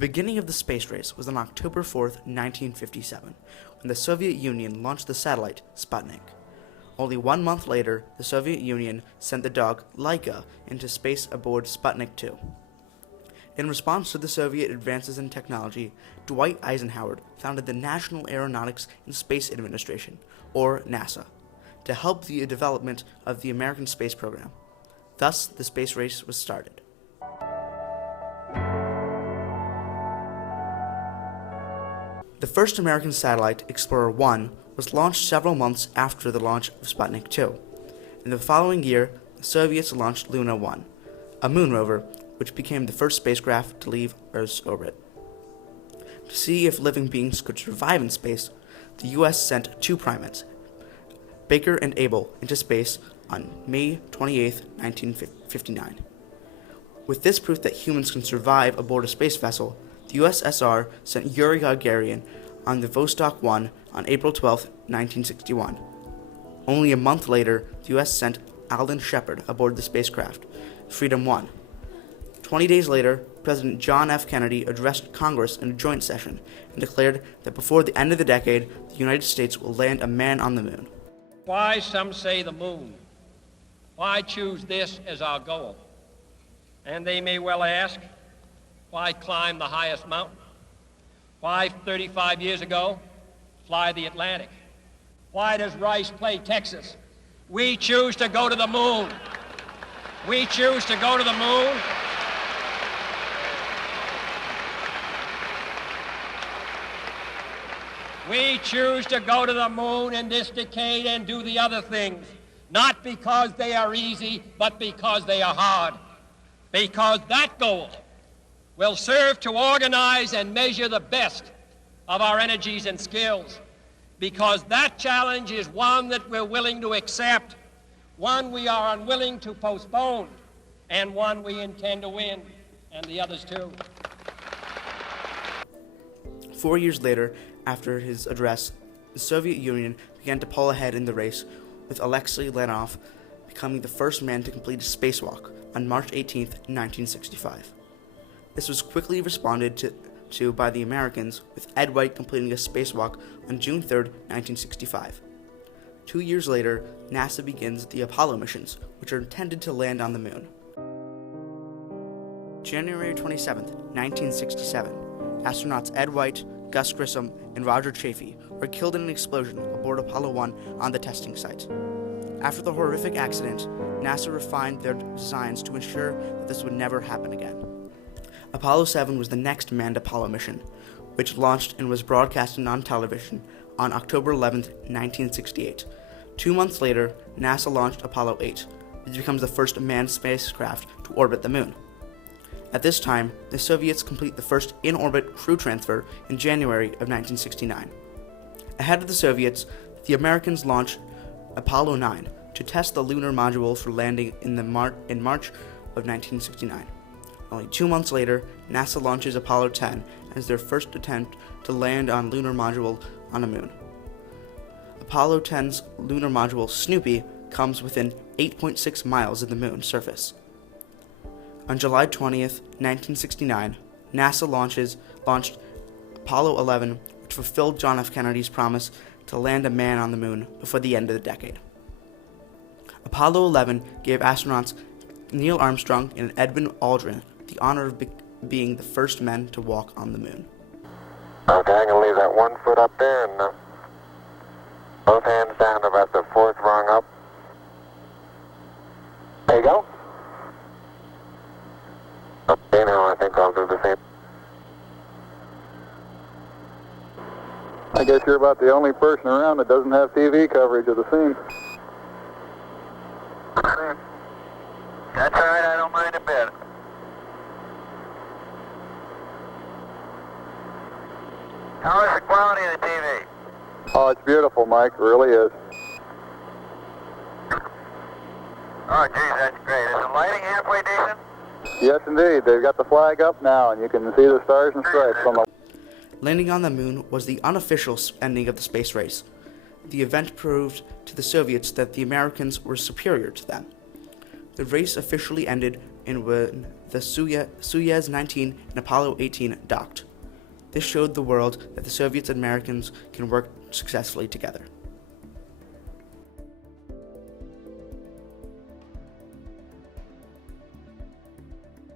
beginning of the space race was on October 4th, 1957, when the Soviet Union launched the satellite Sputnik. Only 1 month later, the Soviet Union sent the dog Laika into space aboard Sputnik 2. In response to the Soviet advances in technology, Dwight Eisenhower founded the National Aeronautics and Space Administration, or NASA, to help the development of the American space program. Thus, the space race was started. The first American satellite, Explorer 1, was launched several months after the launch of Sputnik 2. In the following year, the Soviets launched Luna 1, a moon rover, which became the first spacecraft to leave Earth's orbit. To see if living beings could survive in space, the U.S. sent two primates, Baker and Abel, into space on May 28, 1959. With this proof that humans can survive aboard a space vessel, the USSR sent Yuri Gagarin on the Vostok 1 on April 12, 1961. Only a month later, the U.S. sent Alan Shepard aboard the spacecraft, Freedom 1. 20 days later, President John F. Kennedy addressed Congress in a joint session and declared that before the end of the decade, the United States will land a man on the moon. Why, some say, the moon? Why choose this as our goal? And they may well ask, why climb the highest mountain? Why, 35 years ago, fly the Atlantic? Why does Rice play Texas? We choose to go to the moon. We choose to go to the moon. We choose to go to the moon in this decade and do the other things, not because they are easy, but because they are hard. Because that goal will serve to organize and measure the best of our energies and skills. Because that challenge is one that we're willing to accept, one we are unwilling to postpone, and one we intend to win, and the others too. 4 years later, after his address, the Soviet Union began to pull ahead in the race, with Alexei Leonov becoming the first man to complete a spacewalk on March 18, 1965. This was quickly responded to by the Americans, with Ed White completing a spacewalk on June 3, 1965. 2 years later, NASA begins the Apollo missions, which are intended to land on the moon. January 27, 1967, astronauts Ed White, Gus Grissom, and Roger Chaffee were killed in an explosion aboard Apollo 1 on the testing site. After the horrific accident, NASA refined their designs to ensure that this would never happen again. Apollo 7 was the next manned Apollo mission, which launched and was broadcasted on television on October 11, 1968. 2 months later, NASA launched Apollo 8, which becomes the first manned spacecraft to orbit the moon. At this time, the Soviets complete the first in-orbit crew transfer in January of 1969. Ahead of the Soviets, the Americans launched Apollo 9 to test the lunar module for landing in March of 1969. Only 2 months later, NASA launches Apollo 10 as their first attempt to land on lunar module on the moon. Apollo 10's lunar module Snoopy comes within 8.6 miles of the moon's surface. On July 20th, 1969, NASA launched Apollo 11, which fulfilled John F. Kennedy's promise to land a man on the moon before the end of the decade. Apollo 11 gave astronauts Neil Armstrong and Edwin Aldrin the honor of being the first men to walk on the moon. Okay, I'm going to leave that 1 foot up there and both hands down about the 4th rung up. There you go. Okay, now I think I'll do the same. I guess you're about the only person around that doesn't have TV coverage of the scene. That's all right, I don't mind a bit. How is the quality of the TV? Oh, it's beautiful, Mike. It really is. Oh, geez, that's great. Is the lighting halfway decent? Yes, indeed. They've got the flag up now, and you can see the stars and stripes on the... Landing on the moon was the unofficial ending of the space race. The event proved to the Soviets that the Americans were superior to them. The race officially ended and when the Soyuz 19 and Apollo 18 docked. This showed the world that the Soviets and Americans can work successfully together.